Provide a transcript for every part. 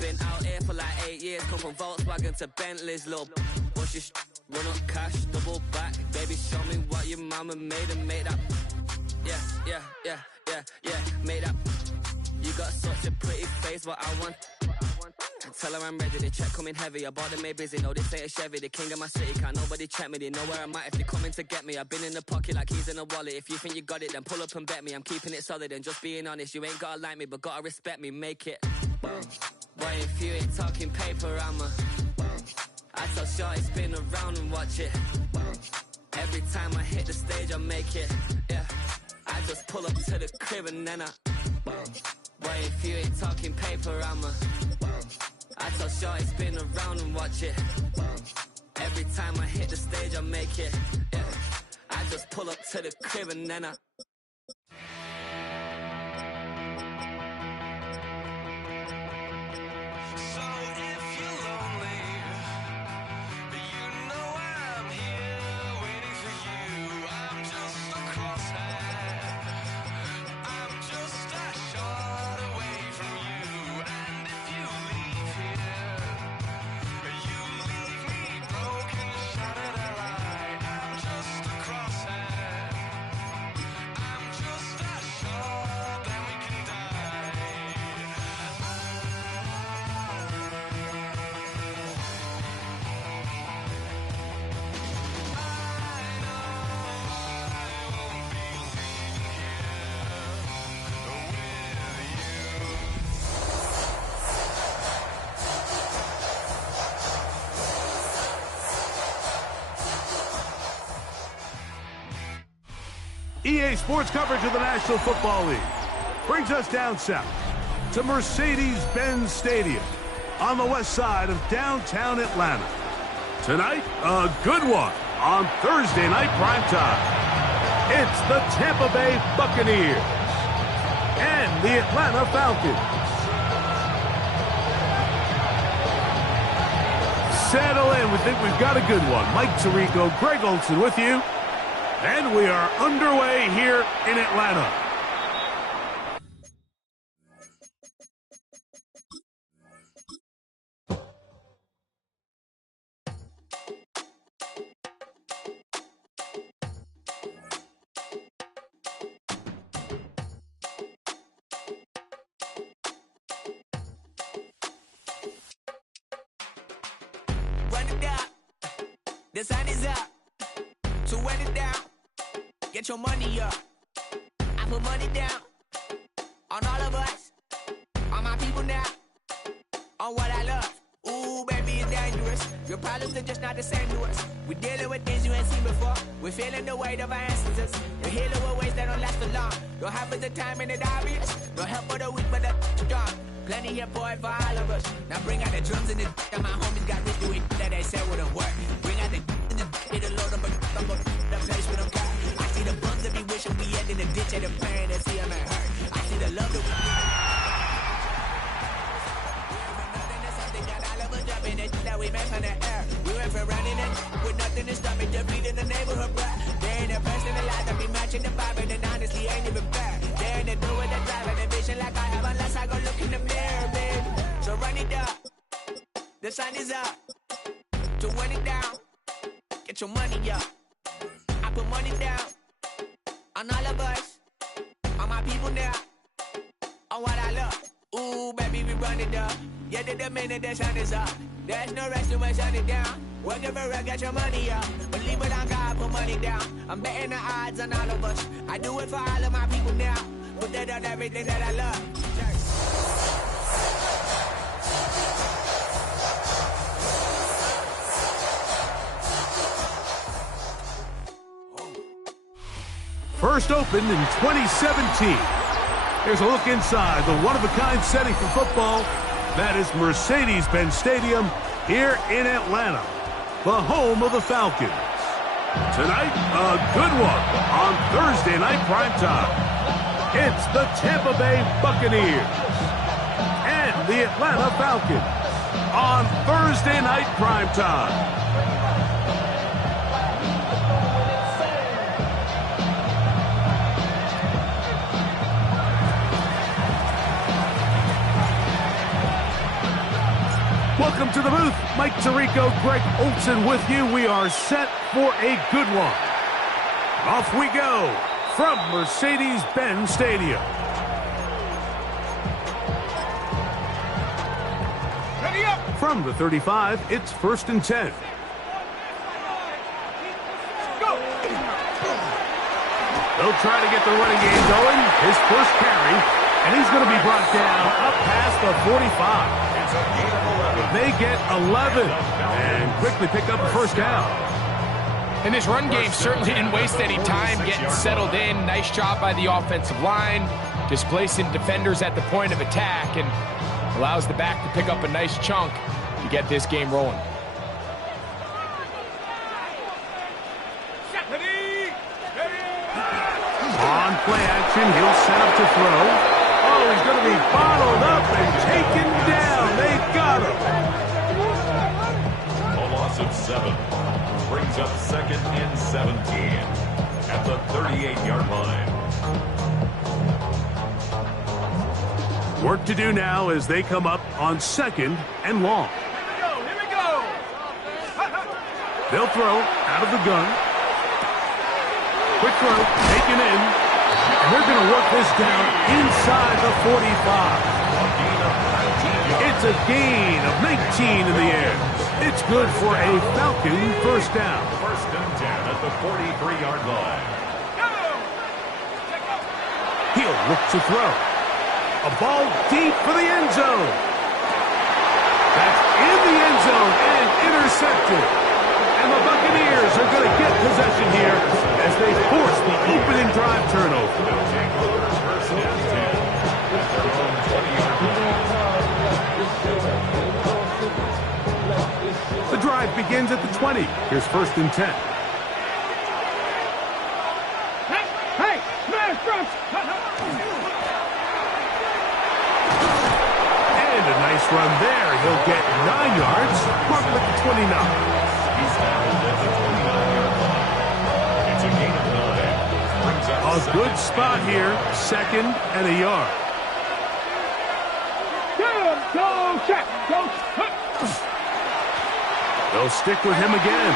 Been out here for like 8 years, come from Volkswagen to Bentleys, little what's your run up cash, double back, baby, show me what your mama made and make that. Yeah, make that. You got such a pretty face, what I want. Tell her I'm ready, the check coming heavy. I bought them made busy, no this ain't a Chevy. The king of my city, can't nobody check me. They know where I'm at if they coming to get me. I've been in the pocket like keys in a wallet. If you think you got it, then pull up and bet me. I'm keeping it solid and just being honest. You ain't gotta like me, but gotta respect me, make it. Boy, if you ain't talking paper, I tell shorty spin around and watch it. Every time I hit the stage, I make it. Yeah, I just pull up to the crib and then boy, if you ain't talking paper, I tell shorty spin around and watch it. Every time I hit the stage, I make it. Yeah, I just pull up to the crib and then EA Sports coverage of the National Football League brings us down south to Mercedes-Benz Stadium on the west side of downtown Atlanta. Tonight, a good one on Thursday night primetime. It's the Tampa Bay Buccaneers and the Atlanta Falcons. Settle in. We think we've got a good one. Mike Tirico, Greg Olson with you. And we are underway here in Atlanta. Run it down. The sun is up. So run it down. Get your money up. I put money down on all of us, on my people now, on what I love. Ooh, baby, it's dangerous. Your problems are just not the same to us. We're dealing with things you ain't seen before. We're feeling the weight of our ancestors. You're healing with ways that don't last for long. Don't have the time and it's obvious. No help for the weak, but the strong. Plenty here for it for all of us. Now bring out the drums and the and my homies got this do it that they said wouldn't work. Bring out the and the hit a load of the place with them got. I see the bums that be wishing we end in the ditch at the pain and see them at hurt. I see the love that we give. That we make on the air. We went from running it with nothing to stop it, just beating the neighborhood block. They ain't a person alive that be matching the vibe, and honestly ain't even bad. They ain't to do with the drive and the vision like I have unless I go look in the mirror, babe. So run it up. The sun is up. To run it down. Get your money up. I put money down on all of us, on my people now, on what I love. Ooh, baby, we run it up. Yeah, the minute the sun is up. There's no rest to shut it down. Working for real, get your money up. Believe it on God, put money down. I'm betting the odds on all of us. I do it for all of my people now. Put that on everything that I love. First opened in 2017. Here's a look inside the one-of-a-kind setting for football. That is Mercedes-Benz Stadium here in Atlanta, the home of the Falcons. Tonight, a good one on Thursday night primetime. It's the Tampa Bay Buccaneers and the Atlanta Falcons on Thursday night primetime. Welcome to the booth. Mike Tirico, Greg Olson with you. We are set for a good one. Off we go from Mercedes-Benz Stadium. Ready up. From the 35, it's 1st and 10. Go. They'll try to get the running game going. His first carry, and he's going to be brought down up past the 45. They get 11 and quickly pick up a first down. And this run game certainly didn't waste any time getting settled in. Nice job by the offensive line, displacing defenders at the point of attack, and allows the back to pick up a nice chunk to get this game rolling. On play action, he'll set up to throw. Oh, he's going to be bottled up and taken down. They got him. A loss of 7 brings up 2nd and 17 at the 38-yard line. Work to do now as they come up on 2nd and long. Here we go. They'll throw out of the gun. Quick throw, taken in. And they're going to work this down inside the 45. It's a gain of 19 in the air. It's good for a Falcon first down. 1st and 10 at the 43-yard line. He'll look to throw. A ball deep for the end zone. That's in the end zone and intercepted. And the Buccaneers are going to get possession here as they force the opening drive turnover. First and 10 at their own 20-yard line. The drive begins at the 20. Here's 1st and 10. Hey, smash front. And a nice run there. He'll get 9 yards. Mark him at the 29. He's tackled at the 29-yard line. It's a gain of 9. Brings up A good spot here. 2nd and a yard. Go, check. Go. They'll stick with him again.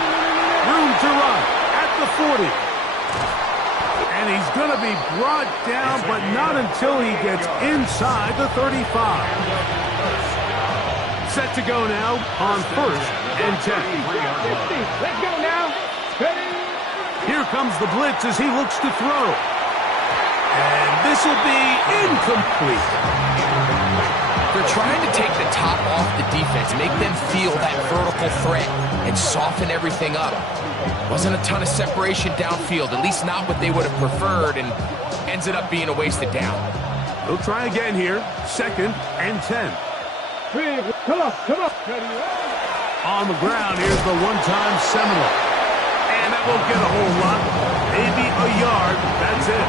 Room to run at the 40. And he's going to be brought down, but not until he gets inside the 35. Set to go now on 1st and 10. Let's go now. Ready. Here comes the blitz as he looks to throw. And this will be incomplete. They're trying to take the top off the defense, make them feel that vertical threat, and soften everything up. Wasn't a ton of separation downfield, at least not what they would have preferred, and ends it up being a wasted down. They'll try again here. 2nd and 10. Come on. On the ground, here's the one-time Seminole. And that won't get a whole lot. Maybe a yard. That's it.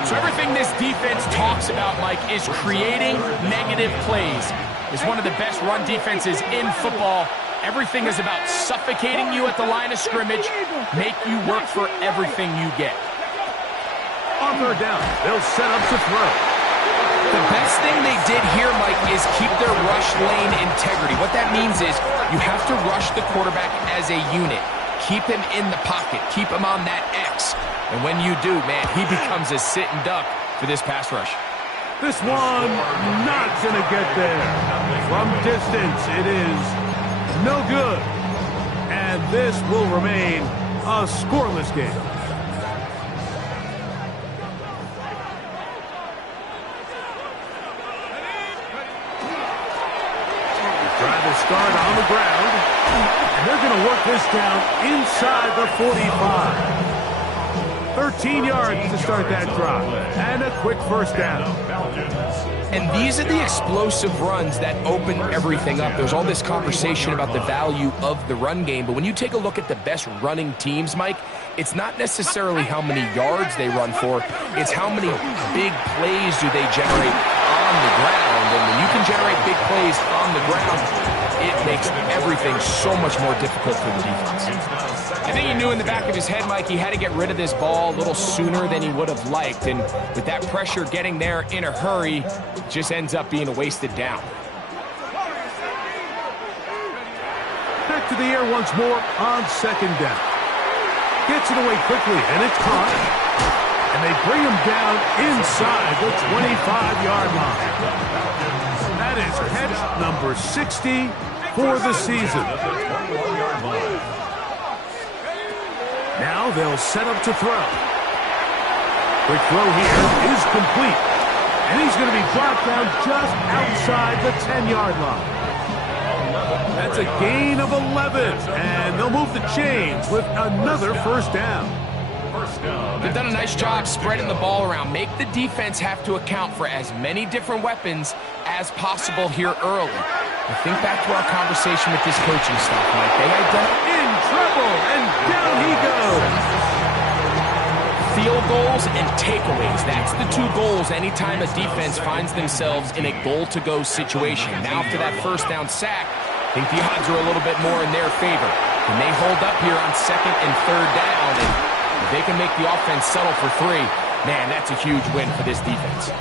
So everything this defense talks about, Mike, is creating negative plays. It's one of the best run defenses in football. Everything is about suffocating you at the line of scrimmage, make you work for everything you get. On 3rd down, they'll set up to throw. The best thing they did here, Mike, is keep their rush lane integrity. What that means is you have to rush the quarterback as a unit. Keep him in the pocket. Keep him on that X. And when you do, man, he becomes a sitting duck for this pass rush. This one not going to get there. From distance, it is no good. And this will remain a scoreless game. Try to start on the ground. And they're going to work this down inside the 45. 13 yards to start that drive. And a quick first down. And these are the explosive runs that open everything up. There's all this conversation about the value of the run game, but when you take a look at the best running teams, Mike, it's not necessarily how many yards they run for, it's how many big plays do they generate on the ground. And when you can generate big plays on the ground, it makes everything so much more difficult for the defense. I think he knew in the back of his head, Mike, he had to get rid of this ball a little sooner than he would have liked. And with that pressure getting there in a hurry, it just ends up being a wasted down. Back to the air once more on second down. Gets it away quickly, and it's caught. And they bring him down inside the 25-yard line. That is catch number 60 for the season. Now they'll set up to throw. Quick throw here is complete. And he's going to be brought down just outside the 10-yard line. That's a gain of 11, and they'll move the chains with another first down. They've done a nice job spreading the ball around. Make the defense have to account for as many different weapons as possible here early. But think back to our conversation with this coaching staff, Mike. They identify In trouble, and down he goes. field goals and takeaways. That's the two goals anytime a defense finds themselves in a goal-to-go situation. Now, after that first down sack, I think the odds are a little bit more in their favor. Can they hold up here on second and third down? And if they can make the offense settle for three, man, that's a huge win for this defense.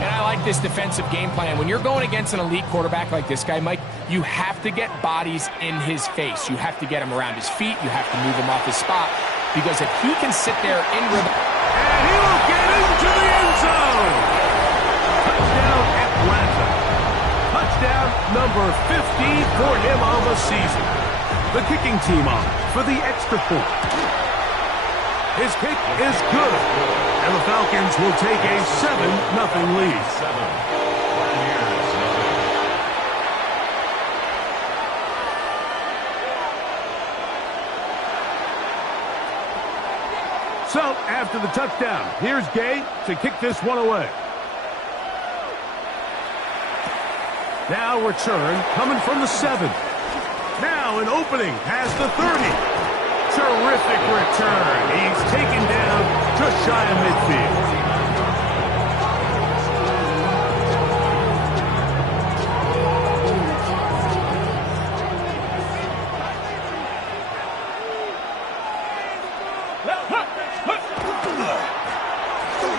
And I like this defensive game plan. When you're going against an elite quarterback like this guy, Mike, you have to get bodies in his face. You have to get him around his feet. You have to move him off his spot. Because if he can sit there in rhythm... And he will get into the end zone. Touchdown, Atlanta. Touchdown number 50 for him on the season. The kicking team on for the extra point. His kick is good. And the Falcons will take a 7-0 lead. So, after the touchdown, here's Gay to kick this one away. Now return coming from the 7. Now an opening past the 30. Terrific return. He's taken down just shy of midfield.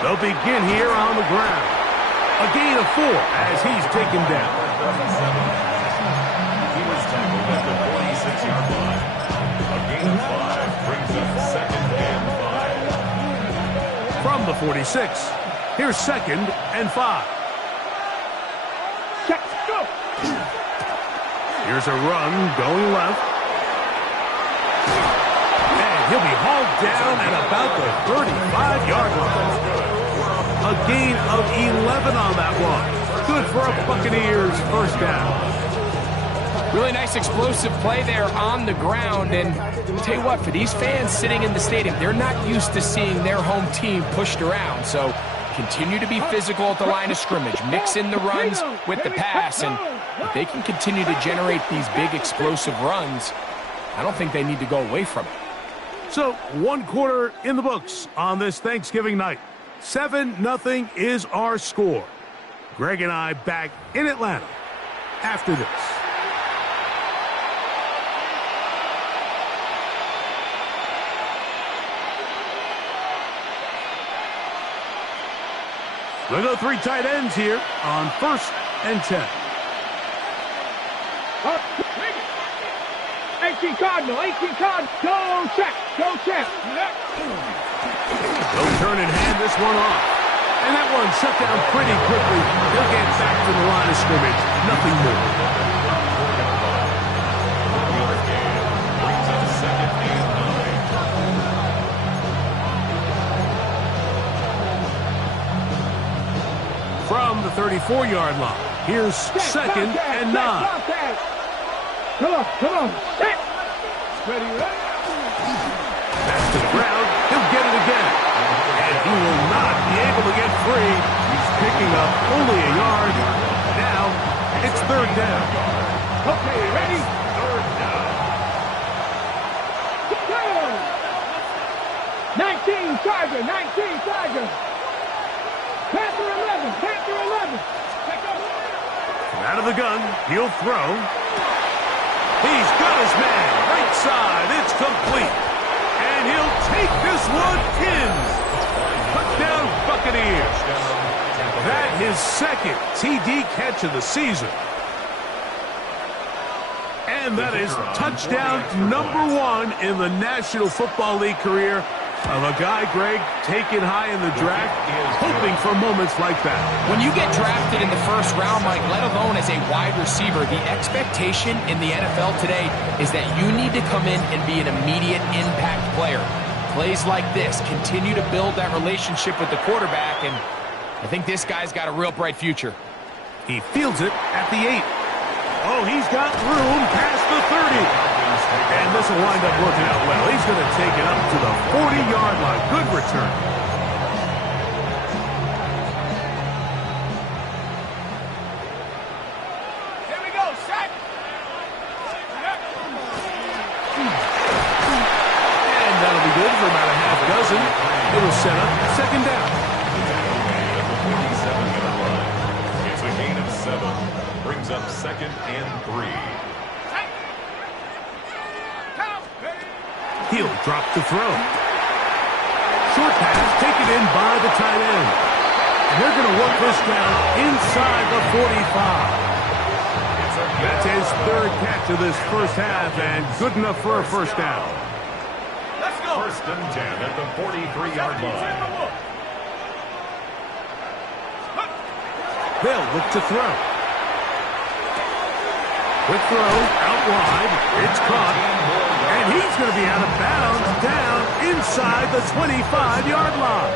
They'll begin here on the ground. A gain of 4 as he's taken down. He was tackled at the 46-yard line. A gain of 5 brings up second and 5. From the 46, here's second and 5. Check, go. Here's a run going left. And he'll be hauled down at about the 35-yard line. A gain of 11 on that one. Good for a Buccaneers first down. Really nice explosive play there on the ground. And I'll tell you what, for these fans sitting in the stadium, they're not used to seeing their home team pushed around. So continue to be physical at the line of scrimmage. Mix in the runs with the pass. And if they can continue to generate these big explosive runs, I don't think they need to go away from it. So, one quarter in the books on this Thanksgiving night. 7-0 is our score. Greg and I back in Atlanta after this. We'll go 3 tight ends here on 1st and 10. 18 Cardinal, go check, go check. They'll turn and hand this one off. And that one shut down pretty quickly. They'll get back to the line of scrimmage. Nothing more. Brings up second and 9. From the 34-yard line, here's second and 9. Come on. Ready, right? That's to the ground. He'll get it again. And he will not be able to get free. He's picking up only a yard. Now, it's 3rd down. Okay, ready? 3rd down. Go! 19 Tiger. Panther 11. From out of the gun, he'll throw. He's got his man. Right side. It's complete. And he'll take this one in. Touchdown, Buccaneers. That his second TD catch of the season. And that is touchdown #1 in the National Football League career of a guy, Greg, taken high in the draft, hoping for moments like that. When you get drafted in the first round, Mike, let alone as a wide receiver, the expectation in the NFL today is that you need to come in and be an immediate impact player. Plays like this continue to build that relationship with the quarterback, and I think this guy's got a real bright future. He fields it at the 8. Oh, he's got room past the 30. And this will wind up working out well. He's going to take it up to the 40-yard line. Good return. Here we go, sack. And that'll be good for about a half dozen. It'll set up second down. It's a gain of 7. Brings up 2nd and 3. He'll drop to throw. Short pass taken in by the tight end. And they're going to work this down inside the 45. That's his 3rd catch of this first half, and good enough for a first down. Let's go. 1st and 10 at the 43-yard line. They'll look to throw. Quick throw out wide. It's caught. And he's going to be out of bounds down inside the 25-yard line.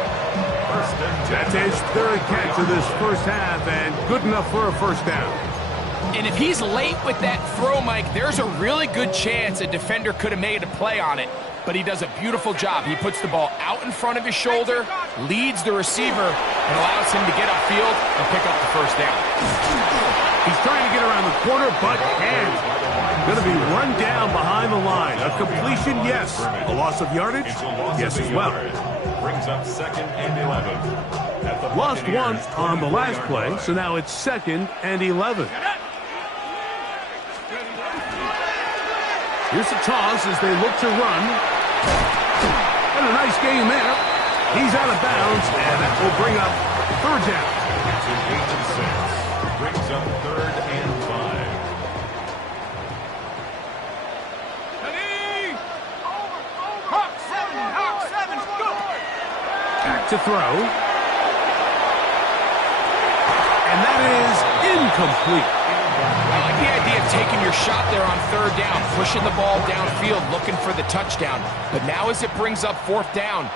That's his 3rd catch of this first half, and good enough for a first down. And if he's late with that throw, Mike, there's a really good chance a defender could have made a play on it. But he does a beautiful job. He puts the ball out in front of his shoulder, leads the receiver, and allows him to get upfield and pick up the first down. He's trying to get around the corner, but can't. Going to be run down behind the line. A completion, yes. A loss of yardage, yes as well. Brings up 2nd and 11. Lost one on the last play, so now it's 2nd and 11. Here's the toss as they look to run. And a nice game there. He's out of bounds, and that will bring up 3rd down. It's an 8 and 6. Brings up 3rd and 5. Back to throw. And that is incomplete. I like the idea of taking your shot there on 3rd down, pushing the ball downfield, looking for the touchdown. But now as it brings up 4th down,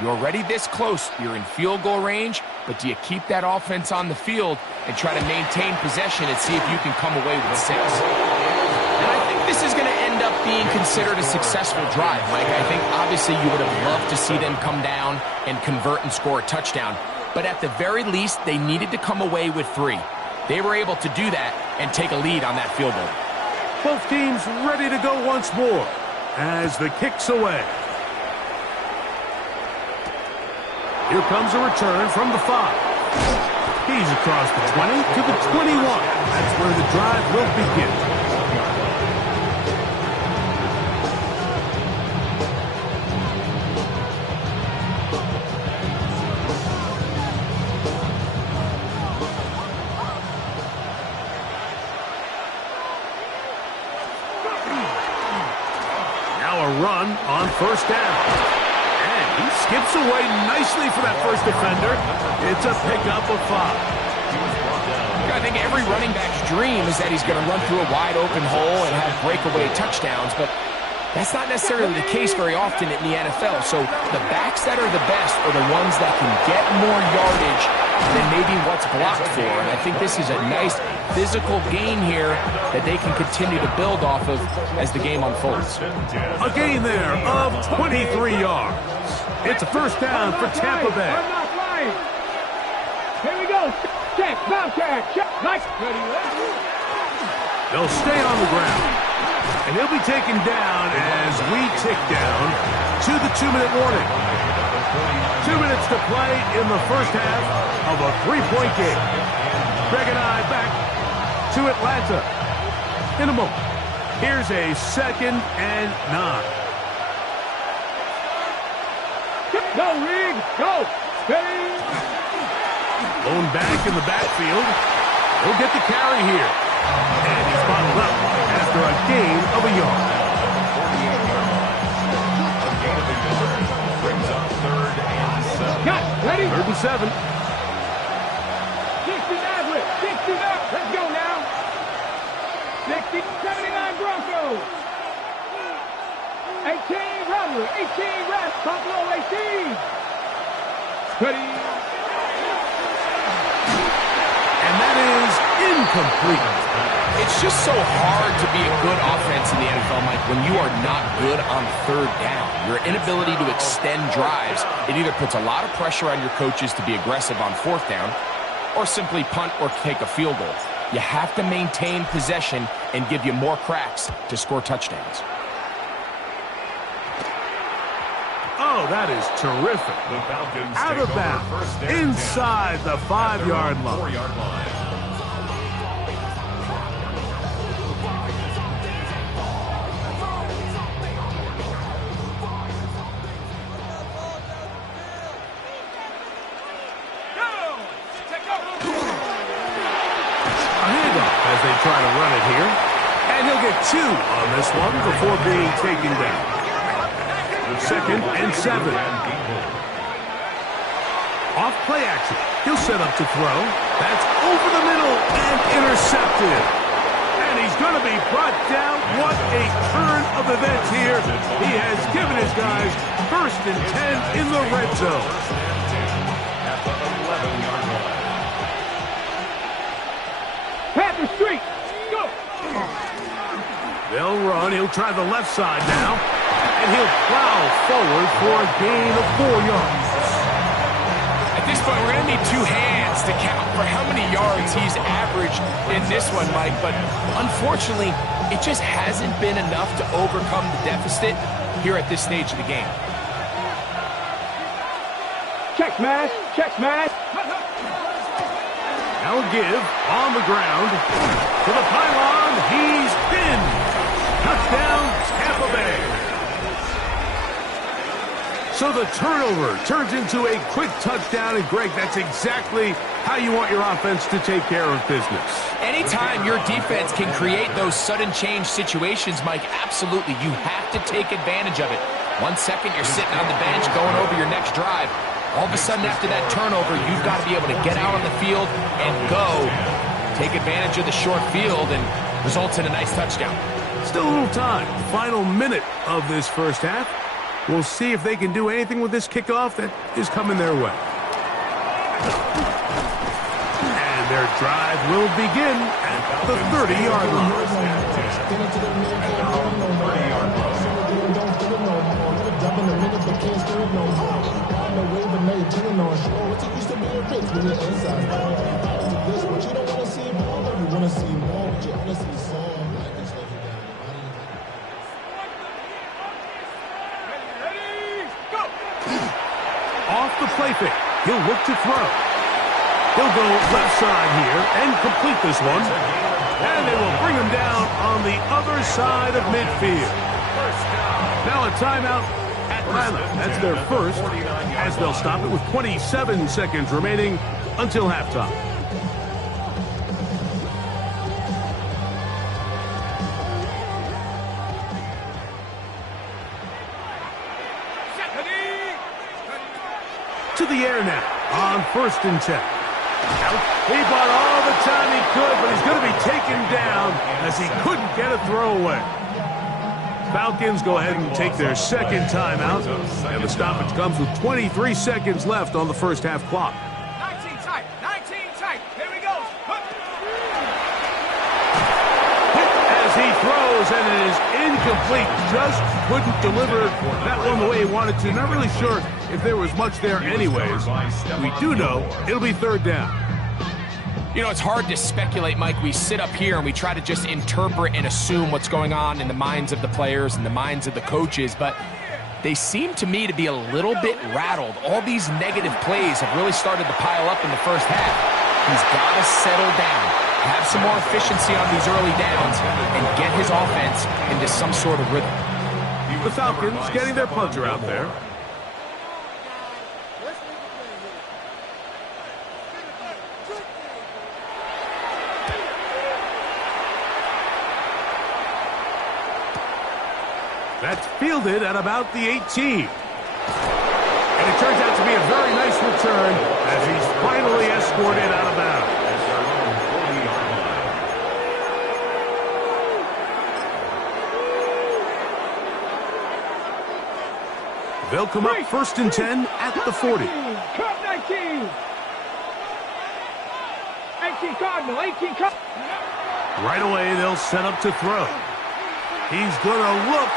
you're already this close. You're in field goal range, but do you keep that offense on the field and try to maintain possession and see if you can come away with 6? And I think this is going to end up being considered a successful drive, Mike. I think obviously you would have loved to see them come down and convert and score a touchdown. But at the very least, they needed to come away with 3. They were able to do that and take a lead on that field goal. Both teams ready to go once more as the kick's away. Here comes a return from the 5. He's across the 20 to the 21. That's where the drive will begin. Run on 1st down. And he skips away nicely for that first defender. It's a pickup of 5. I think every running back's dream is that he's going to run through a wide open hole and have breakaway touchdowns, but that's not necessarily the case very often in the NFL. So the backs that are the best are the ones that can get more yardage than maybe what's blocked for. And I think this is a nice physical gain here that they can continue to build off of as the game unfolds. A gain there of 23 yards. It's a first down for Tampa Bay. I'm not lying. Here we go. Check, Bobcat, check. Nice. They'll stay on the ground. And he'll be taken down as we tick down to the 2-minute warning. 2 minutes to play in the first half of a 3-point game. Greg and I back to Atlanta in a moment. Here's a 2nd and 9. Go, Rig. Go. Steady. Lone back in the backfield. He'll get the carry here. And he's bottled up after a gain 7. 69 blitz. 69. Let's go now. 79 Broncos. 18 Rattler. 18 Rat. Buffalo 18. Ready. And that is incomplete. It's just so hard to be a good offense in the NFL, Mike, when you are not good on third down. Your inability to extend drives, it either puts a lot of pressure on your coaches to be aggressive on fourth down or simply punt or take a field goal. You have to maintain possession and give you more cracks to score touchdowns. Oh, that is terrific. The Falcons Out of bounds, inside the 5-yard line. 4-yard line. As they try to run it here. And he'll get 2 on this one before being taken down. 2nd and 7. Off play action. He'll set up to throw. That's over the middle and intercepted. And he's going to be brought down. What a turn of events here. He has given his guys 1st and 10 in the red zone. At the 11-yard line. Panther Street. Go. They'll run. He'll try the left side now. And he'll plow forward for a gain of 4 yards. At this point, we're going to need 2 hands to count for how many yards he's averaged in this one, Mike. But unfortunately, it just hasn't been enough to overcome the deficit here at this stage of the game. Check smash. Check smash. Now give on the ground to the pylon. He's pinned. Touchdown, Tampa Bay. So the turnover turns into a quick touchdown. And, Greg, that's exactly how you want your offense to take care of business. Anytime your defense can create those sudden change situations, Mike, absolutely, you have to take advantage of it. 1 second, you're sitting on the bench going over your next drive. All of a sudden, after that turnover, you've got to be able to get out on the field and go. Take advantage of the short field and results in a nice touchdown. Still a little time. Final minute of this first half. We'll see if they can do anything with this kickoff that is coming their way. And their drive will begin at the 30-yard line. Off the play fake, he'll look to throw. He'll go left side here and complete this one. And they will bring him down on the other side of midfield. Now a timeout, Atlanta. That's their first, as they'll stop it with 27 seconds remaining until halftime. To the air now on 1st and 10. He bought all the time he could, but he's going to be taken down as he couldn't get a throwaway. Falcons go ahead and take their 2nd timeout, and the stoppage comes with 23 seconds left on the first half clock. 19 tight. 19 tight. Here we go. As he throws, and it is incomplete. Just couldn't deliver that one the way he wanted to. Not really sure if there was much there anyways. We do know it'll be 3rd down. You know, it's hard to speculate, Mike. We sit up here and we try to just interpret and assume what's going on in the minds of the players and the minds of the coaches, but they seem to me to be a little bit rattled. All these negative plays have really started to pile up in the first half. He's got to settle down, have some more efficiency on these early downs, and get his offense into some sort of rhythm. The Falcons getting their punter out there. That's fielded at about the 18. And it turns out to be a very nice return as he's finally escorted out of bounds. At their own 40-yard line. They'll come up 1st and 10 at the 40. Cut 19. 18 Cardinal, 18 Cardinal. Right away, they'll set up to throw. He's going to look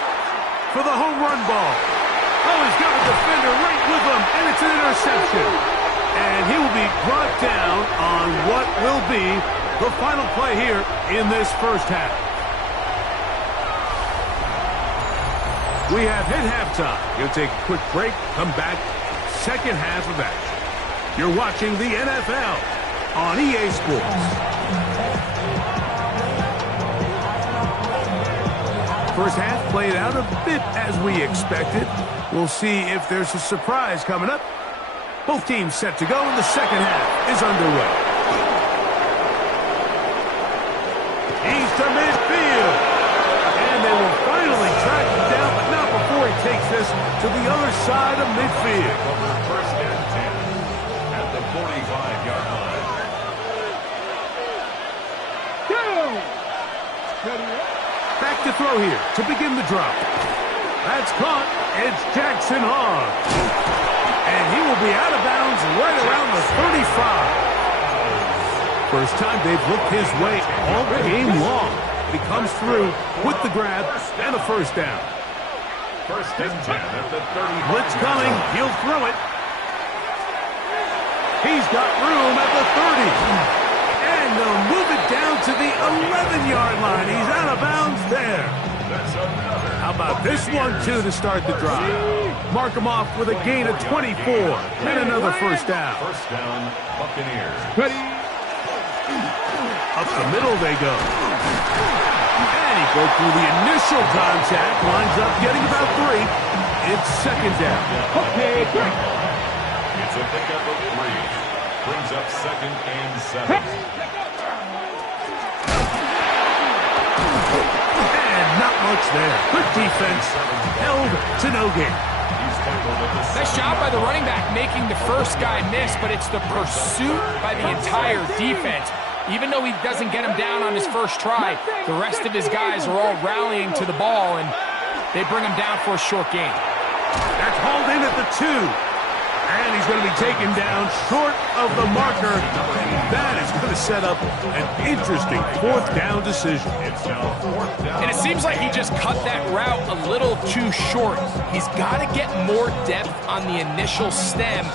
for the home run ball. Oh, he's got a defender right with him, and it's an interception. And he will be brought down on what will be the final play here in this first half. We have hit halftime. You'll take a quick break, come back, second half of action. You're watching the NFL on EA Sports. First half played out a bit as we expected. We'll see if there's a surprise coming up. Both teams set to go, and the second half is underway. He's to midfield. And they will finally track him down, but not before he takes this to the other side of midfield. First and 10 at the 45-yard line. Back to throw here to begin the drop. That's caught. It's Jackson Hogg. And he will be out of bounds right around the 35. First time they've looked his way all game long. He comes through with the grab and a first down. First and 10 at the 30. Blitz coming. He'll throw it. He's got room at the 30. And they'll move it down to the 11-yard line. He's out of bounds there. That's another. How about this one, too, to start the drive? Mark him off with a gain of 24 and another first down. First down, Buccaneers. Up the middle they go. And he broke through the initial contact. Lines up getting about 3. It's second down. Okay, great. It's a pickup of 3. Brings up second and 7. And not much there. Good defense. Held to no gain. Nice job by the running back making the first guy miss, but it's the pursuit by the entire defense. Even though he doesn't get him down on his first try, the rest of his guys are all rallying to the ball, and they bring him down for a short gain. That's hauled in at the 2. And he's going to be taken down short of the marker. That is going to set up an interesting fourth down decision. It's now fourth down. And it seems like he just cut that route a little too short. He's got to get more depth on the initial stem,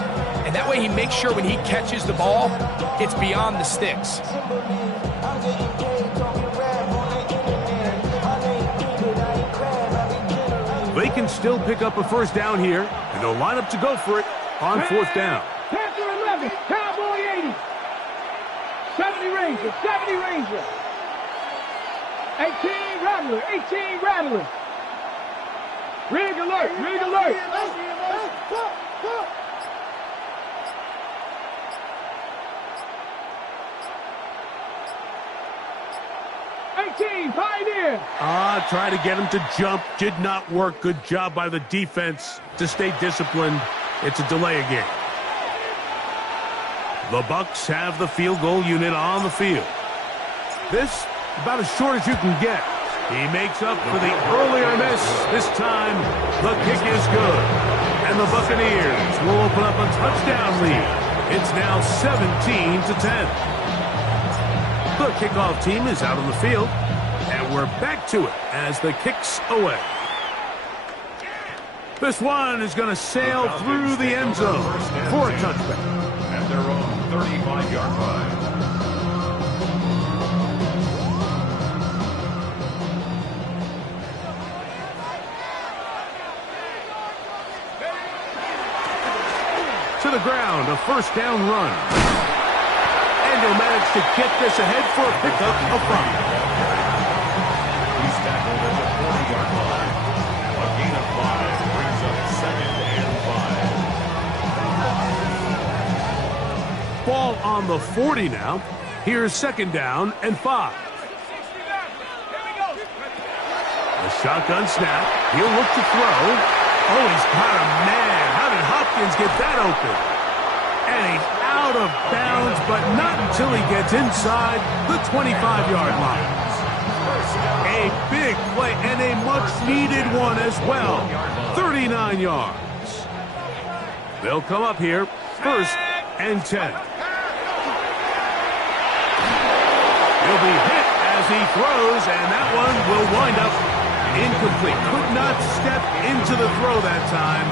and that way he makes sure when he catches the ball, it's beyond the sticks. They can still pick up a first down here, and they'll line up to go for it on fourth down. Panther 11, Cowboy 80. 70 Ranger, 70 Ranger. 18 Rattler, 18 Rattler. Rig alert, rig alert. Pioneer. Try to get him to jump. Did not work. Good job by the defense to stay disciplined. It's a delay again. The Bucs have the field goal unit on the field. This, about as short as you can get. He makes up for the earlier miss. This time, the kick is good. And the Buccaneers will open up a touchdown lead. It's now 17-10. The kickoff team is out on the field. And we're back to it as the kick's away. This one is going to sail through the end zone for a touchback. At their own 35-yard line. To the ground, a first down run. And he'll manage to get this ahead for a pickup of 5. He's tackled at the 40-yard line. A gain of 5 brings up second and 5. Ball on the 40 now. Here's second down and 5. A shotgun snap. He'll look to throw. Oh, he's got a man. How did hop Falcons get that open. And he's out of bounds, but not until he gets inside the 25-yard line. A big play and a much-needed one as well. 39 yards. They'll come up here, 1st and 10. He'll be hit as he throws, and that one will wind up incomplete. Could not step into the throw that time.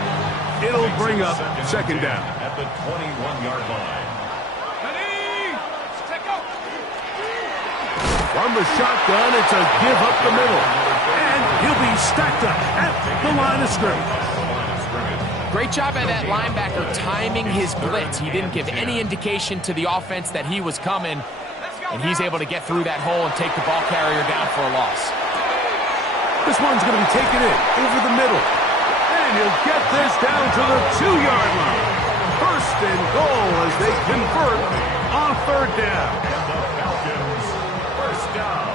It'll bring up 2nd down. At the 21-yard line. From the shotgun, it's a give up the middle. And he'll be stacked up at the line of scrimmage. Great job by that linebacker timing his blitz. He didn't give any indication to the offense that he was coming, and he's able to get through that hole and take the ball carrier down for a loss. This one's going to be taken in over the middle. And he'll get this down to the 2-yard line. 1st and goal as they convert on 3rd down. And the Falcons, 1st down.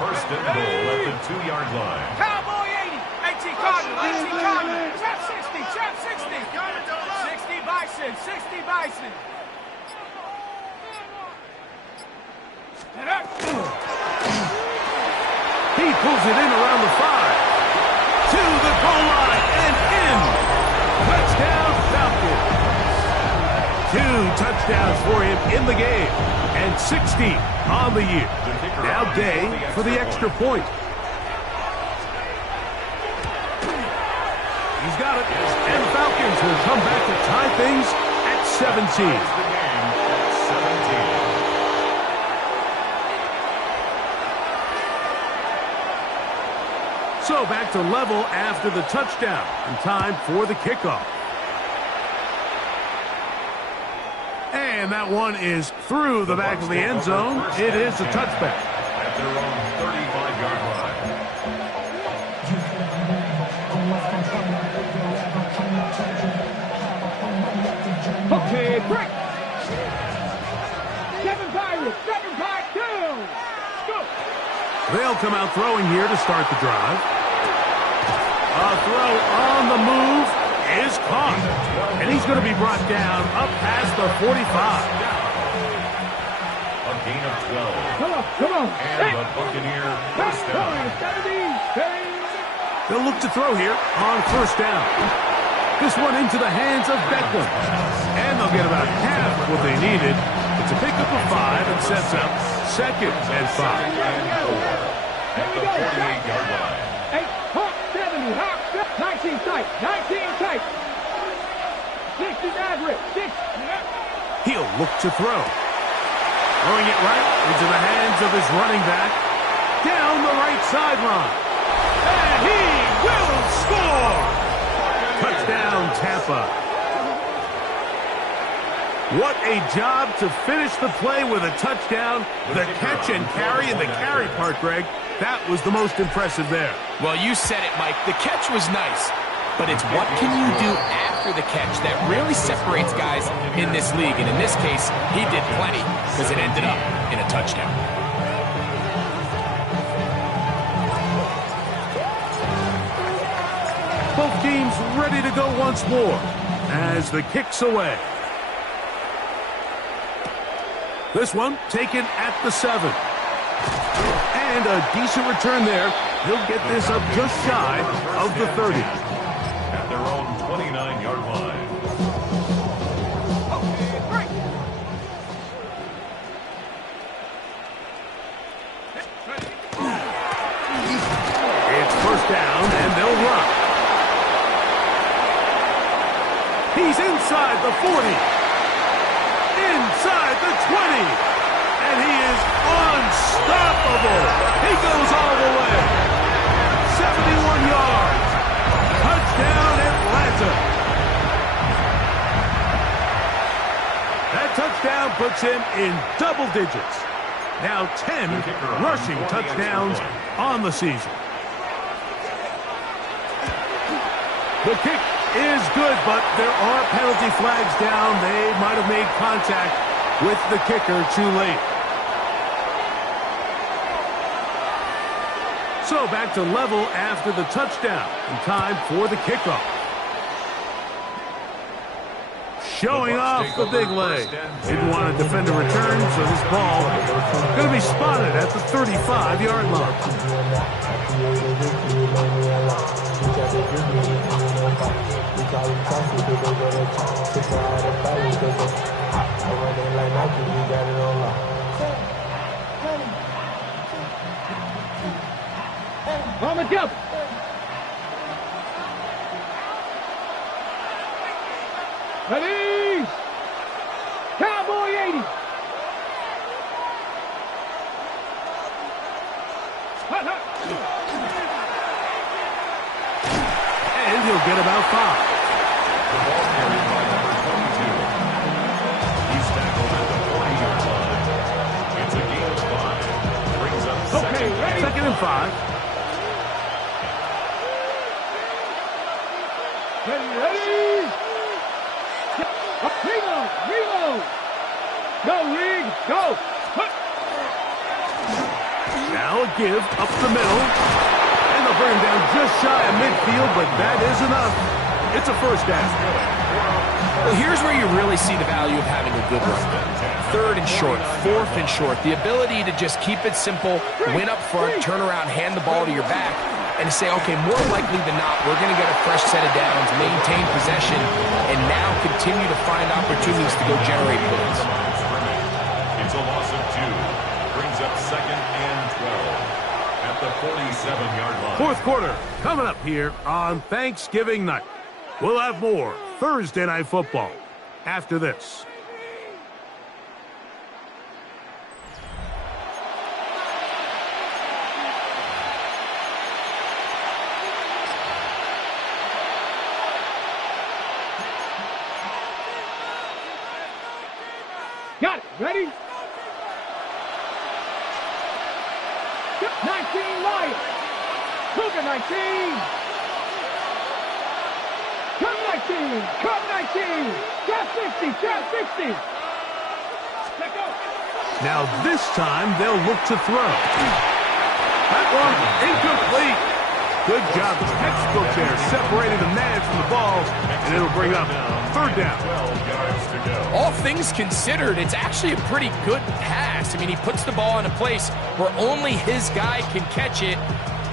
1st and goal at the 2-yard line. Cowboy 80. 18 Cardinal. Trap 60. Trap 60. 60 Bison. 60 Bison. He pulls it in around the 5. To the goal line and in. Touchdown Falcons. 2 touchdowns for him in the game. And 60 on the year. Now Day for the extra point. He's got it. And Falcons will come back to tie things at 17. So back to level after the touchdown. And time for the kickoff. And that one is through the back of the end zone. It is a touchback. At their own 35-yard line. Okay, break. 7 Pirates. 7 Pirates. 2. Go. They'll come out throwing here to start the drive. A throw on the move is caught. And he's going to be brought down up past the 45. A gain of 12. Come on. And the Buccaneer 1st down. They'll look to throw here on 1st down. This one into the hands of Beckham. And they'll get about half what they needed. It's a pickup of 5 and sets up 2nd and 5. At the 48-yard line. 19 tight. 19 tight. 60 average. 6. He'll look to throw. Throwing it right into the hands of his running back. Down the right sideline. And he will score! Touchdown, Tampa. What a job to finish the play with a touchdown. The catch and carry, and the carry part, Greg, that was the most impressive there. Well, you said it, Mike. The catch was nice, but it's what can you do after the catch that really separates guys in this league. And in this case, he did plenty because it ended up in a touchdown. Both teams ready to go once more as the kick's away. This one taken at the 7. And a decent return there. He'll get this up just shy of the 30. At their own 29-yard line. It's 1st down, and they'll run. He's inside the 40. Inside the 20. And he is unstoppable. He goes all the way. 71 yards. Touchdown, Atlanta. That touchdown puts him in double digits. Now 10 rushing touchdowns on the season. The kick is good, but there are penalty flags down. They might have made contact with the kicker too late. So back to level after the touchdown, and time for the kickoff. showing off the big leg. Didn't want to defend a return, so this ball going to be spotted at the 35-yard line. On the jump. Ready? Cowboy 80. And he'll get about 5. The ball carried by number 22. He's tackled at the 40-yard line. It's a gain of 5. Brings up Okay, ready? 2nd and 5. Ready? Reload. Go, Reed. Go. Now a give up the middle. And they'll bring him down just shy of midfield, but that is enough. It's a first down. Well, here's where you really see the value of having a good run. 3rd and short, 4th and short. The ability to just keep it simple, win up front, turn around, hand the ball to your back, and to say, okay, more likely than not, we're going to get a fresh set of downs, maintain possession, and now continue to find opportunities to go generate points. It's a loss of 2. Brings up 2nd and 12 at the 47-yard line. 4th quarter coming up here on Thanksgiving night. We'll have more Thursday Night Football after this. Got it. Ready? 19 Lions. Cougar 19. Come 19. Come 19. Trap 60. Trap 60. Let go. Now this time they'll look to throw. That one incomplete. Good job. Textbook there, separating the man from the ball, and it'll bring up 3rd down. 12 yards to go. All things considered, it's actually a pretty good pass. I mean, he puts the ball in a place where only his guy can catch it,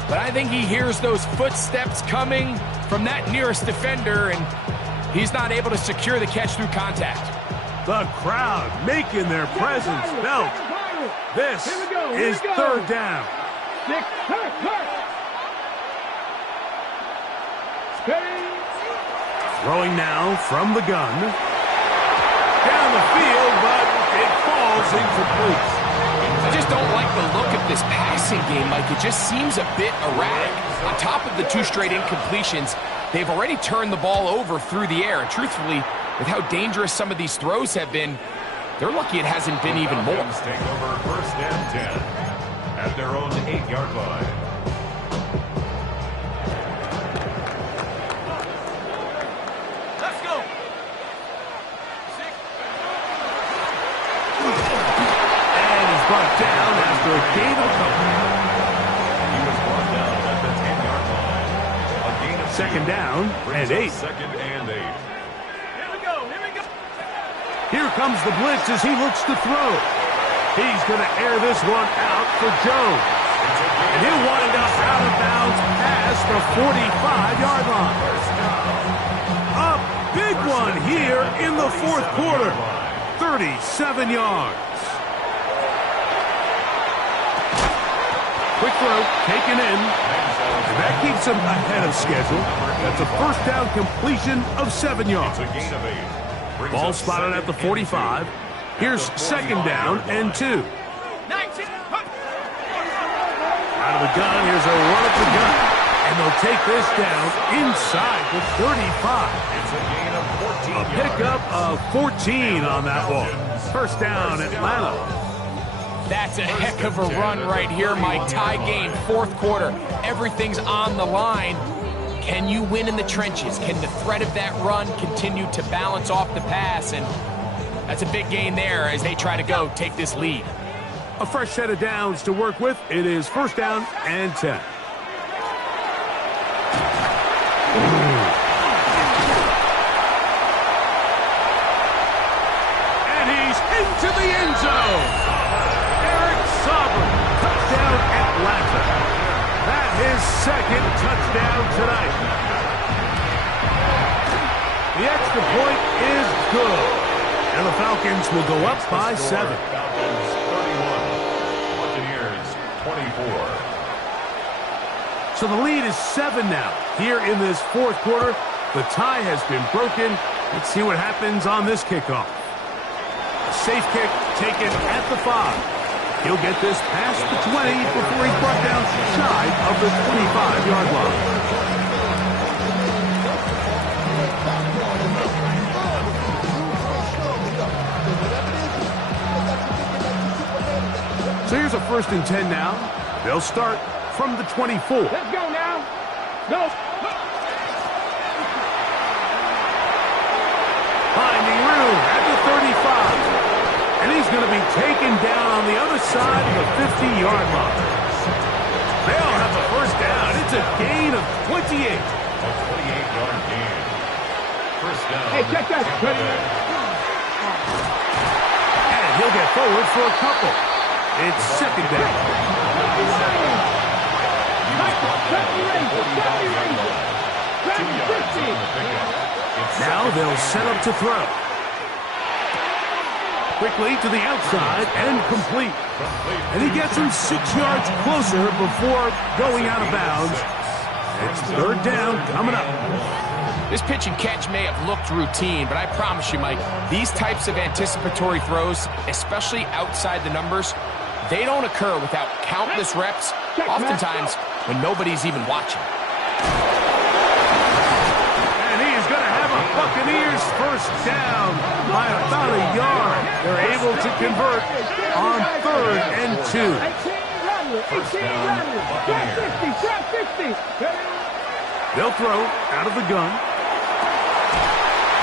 but I think he hears those footsteps coming from that nearest defender, and he's not able to secure the catch through contact. The crowd making their presence felt. This is 3rd down. 6. Hurt. Ready? Throwing now from the gun. Down the field, but it falls incomplete. I just don't like the look of this passing game, Mike. It just seems a bit erratic. On top of the 2 straight incompletions, they've already turned the ball over through the air. And truthfully, with how dangerous some of these throws have been, they're lucky it hasn't been even more. Falcons take over 1st and 10 at their own 8-yard line. Let's go. And he's brought down after a gain of a couple. He was brought down at the 10-yard line. A gain of 2nd down and 8. 2nd and 8. Here we go. Here comes the blitz as he looks to throw. He's going to air this one out for Jones. And he'll wind up out of bounds past the 45-yard line. A big one here in the 4th quarter. 37 yards. Quick throw, taken in. And that keeps him ahead of schedule. That's a 1st down completion of 7 yards. It's a gain of 8. Ball spotted at the 45. Here's 2nd down and 2. 19. Out of the gun, here's a run at the gun. And they'll take this down inside the 35. It's a gain of 14 A pickup of 14 on that ball. 1st down, Atlanta. That's a heck of a run right here, Mike. Tie game, 4th quarter. Everything's on the line. Can you win in the trenches? Can the threat of that run continue to balance off the pass? And that's a big gain there as they try to go take this lead. A fresh set of downs to work with. It is 1st down and 10. into the end zone. Eric Sauber, touchdown Atlanta. That's his second touchdown tonight. The extra point is good. And the Falcons will go up by 7. Falcons 31. Buccaneers 24. So the lead is 7 now. Here in this fourth quarter, the tie has been broken. Let's see what happens on this kickoff. A safe kick taken at the 5. He'll get this past the 20 before he's brought down shy of the 25-yard line. So here's a 1st and 10 now. They'll start from the 24. Let's go now. Go. Finding room at the 35. And he's going to be taken down on the other side of the 50-yard line. They'll have a 1st down. It's a gain of 28. A 28-yard gain. 1st down. Hey, check that. And he'll get forward for a couple. It's 2nd down. Now they'll set up to throw. Quickly to the outside and complete. And he gets him 6 yards closer before going out of bounds. It's 3rd down coming up. This pitch and catch may have looked routine, but I promise you, Mike, these types of anticipatory throws, especially outside the numbers, they don't occur without countless reps, oftentimes when nobody's even watching. And he's going to have a Buccaneers 1st down by about a yard. They're able to convert on 3rd and 2. 50. They'll throw out of the gun.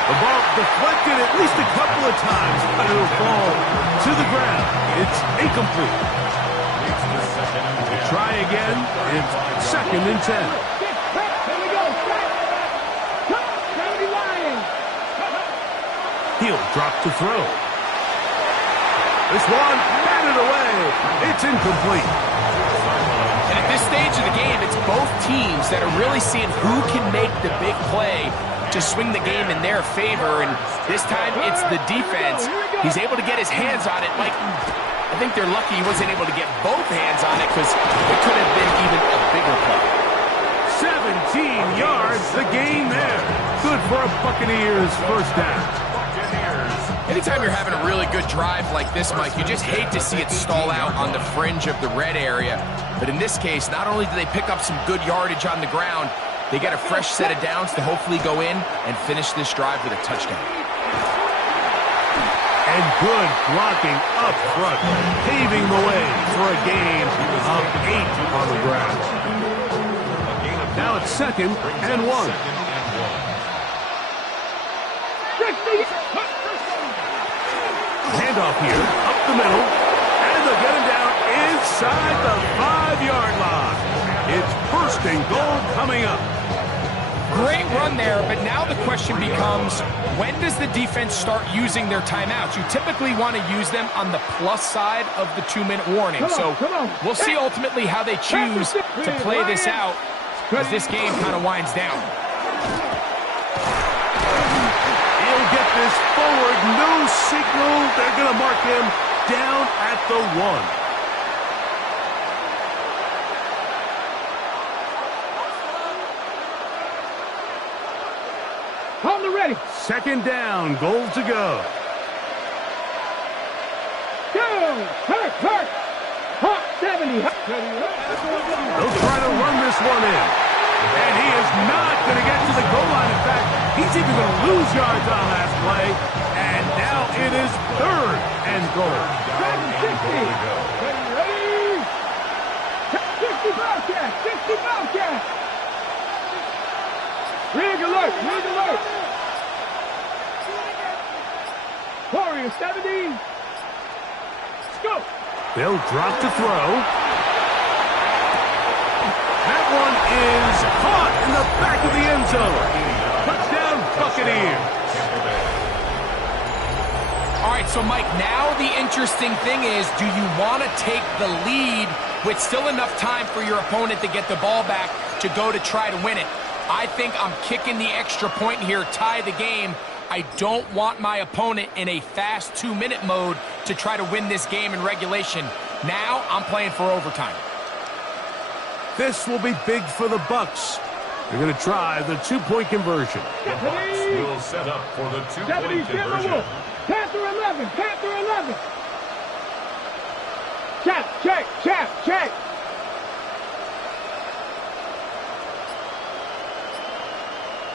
The ball deflected at least a couple of times, but it'll fall to the ground. It's incomplete. Try again. It's 2nd and 10. He'll drop to throw. This one batted away. It's incomplete. And at this stage of the game, it's both teams that are really seeing who can make the big play to swing the game in their favor, and this time it's the defense. He's able to get his hands on it. Like, I think they're lucky he wasn't able to get both hands on it because it could have been even a bigger play. 17 yards, the gain there. Good for a Buccaneers 1st down. Anytime you're having a really good drive like this, Mike, you just hate to see it stall out on the fringe of the red area. But in this case, not only do they pick up some good yardage on the ground, they get a fresh set of downs to hopefully go in and finish this drive with a touchdown. And good blocking up front, paving the way for a gain of 8 on the ground. Now it's 2nd and 1. Handoff here, up the middle, and they'll get him down inside the 5-yard line. It's 1st and goal coming up. Great run there, but now the question becomes, when does the defense start using their timeouts? You typically want to use them on the plus side of the 2-minute warning. So we'll see ultimately how they choose to play this out as this game kind of winds down. He'll get this forward, no signal. They're going to mark him down at the 1. On the ready. 2nd down, goal to go. Go! Hurt! Hawk 70. They'll try to run this one in. And he is not going to get to the goal line. In fact, he's even going to lose yards on last play. And now it is 3rd and goal. 60. Ready? 60 Bobcat. 60 Bobcat. Rig alert. Warrior 70. Scope. They'll drop to throw. That one is caught in the back of the end zone. Touchdown, Buccaneers. All right, so Mike, now the interesting thing is, do you want to take the lead with still enough time for your opponent to get the ball back to go to try to win it? I think I'm kicking the extra point here, tie the game. I don't want my opponent in a fast 2-minute mode to try to win this game in regulation. Now I'm playing for overtime. This will be big for the Bucs. They're going to try the 2-point conversion. The Bucs will set up for the 2-point conversion. Panther 11, Panther 11. Check.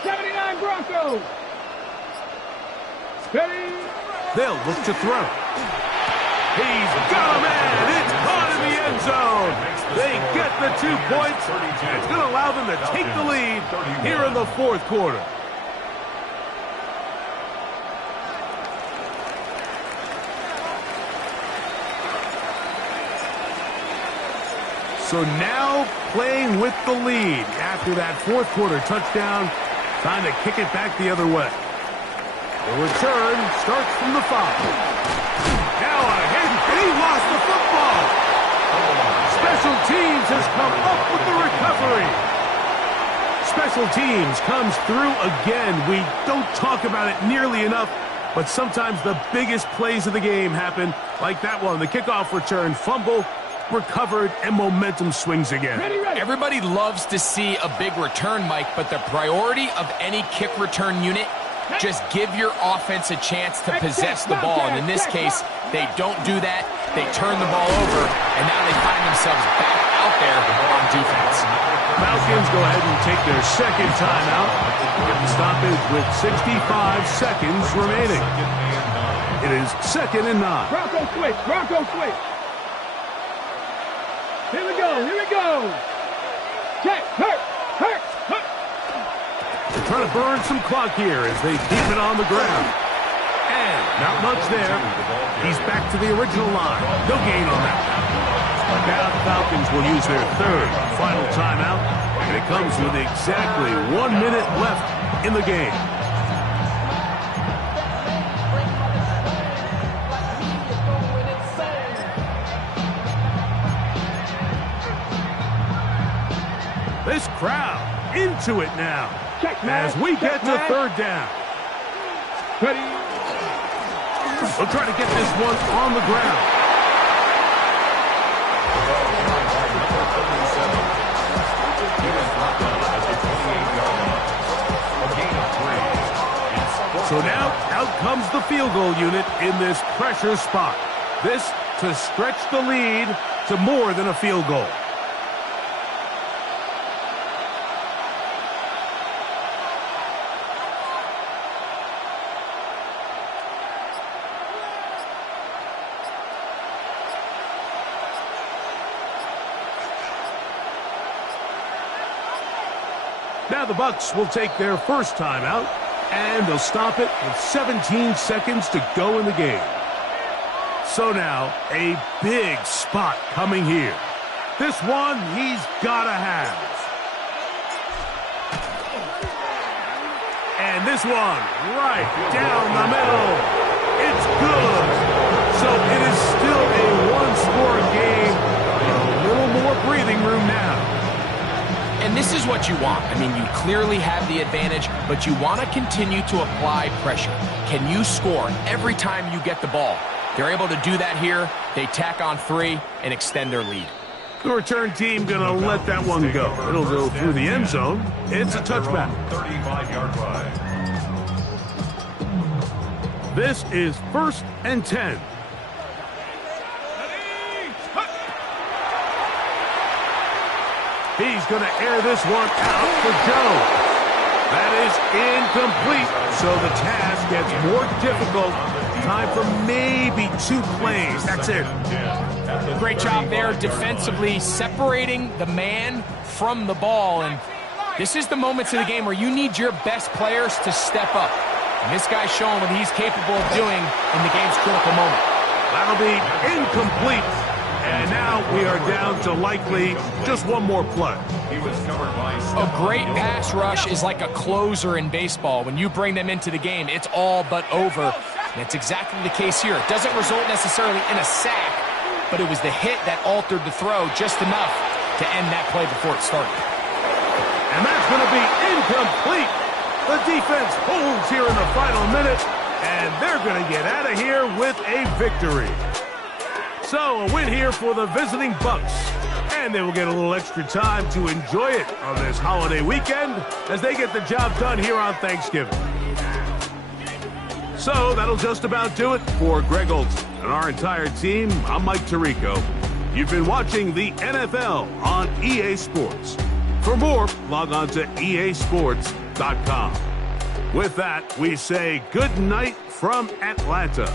79 Broncos. Steady. They'll look to throw. He's got a man. It's caught in the end zone. They get the 2 points. And it's going to allow them to take the lead here in the fourth quarter. So now playing with the lead after that fourth quarter touchdown. Time to kick it back the other way. The return starts from the 5. Now a hit, and he lost the football. Special teams has come up with the recovery. Special teams comes through again. We don't talk about it nearly enough, but sometimes the biggest plays of the game happen like that one. The kickoff return, fumble, recovered, and momentum swings again. Everybody loves to see a big return, Mike, but the priority of any kick return unit, just give your offense a chance to possess the ball. And in this case, they don't do that. They turn the ball over, and now they find themselves back out there on defense. Falcons go ahead and take their second timeout. Get the stoppage with 65 seconds remaining. It is 2nd and 9. Bronco switch. Here we go. Check, hurt. They're trying to burn some clock here as they keep it on the ground. And not much there. He's back to the original line. No gain on that. Now the Falcons will use their third final timeout. And it comes with exactly 1 minute left in the game. This crowd into it now as we get to third down. Ready. We'll try to get this one on the ground. So now out comes the field goal unit in this pressure spot. This to stretch the lead to more than a field goal. Now the Bucs will take their first timeout, and they'll stop it with 17 seconds to go in the game. So now, a big spot coming here. This one he's got to have. And this one right down the middle. It's good. So it is still a one-score game. A little more breathing room now. And this is what you want. I mean, you clearly have the advantage, but you want to continue to apply pressure. Can you score every time you get the ball? They're able to do that here. They tack on 3 and extend their lead. The return team going to let that one go. It'll go through the end zone. It's a touchback. 35-yard line. This is 1st and 10. He's going to air this one out for Joe. That is incomplete, so the task gets more difficult. Time for maybe 2 plays. That's it. Great job there defensively, separating the man from the ball. And this is the moments of the game where you need your best players to step up. And this guy's showing what he's capable of doing in the game's critical moment. That'll be incomplete. And now we are down to likely just one more play. He was covered by A great pass rush is like a closer in baseball. When you bring them into the game, it's all but over. That's exactly the case here. It doesn't result necessarily in a sack, but it was the hit that altered the throw just enough to end that play before it started. And that's going to be incomplete. The defense holds here in the final minute, and they're going to get out of here with a victory. So a win here for the visiting Bucs, and they will get a little extra time to enjoy it on this holiday weekend as they get the job done here on Thanksgiving. So that'll just about do it for Greg Olson and our entire team. I'm Mike Tirico. You've been watching the NFL on EA Sports. For more, log on to easports.com. With that, we say good night from Atlanta.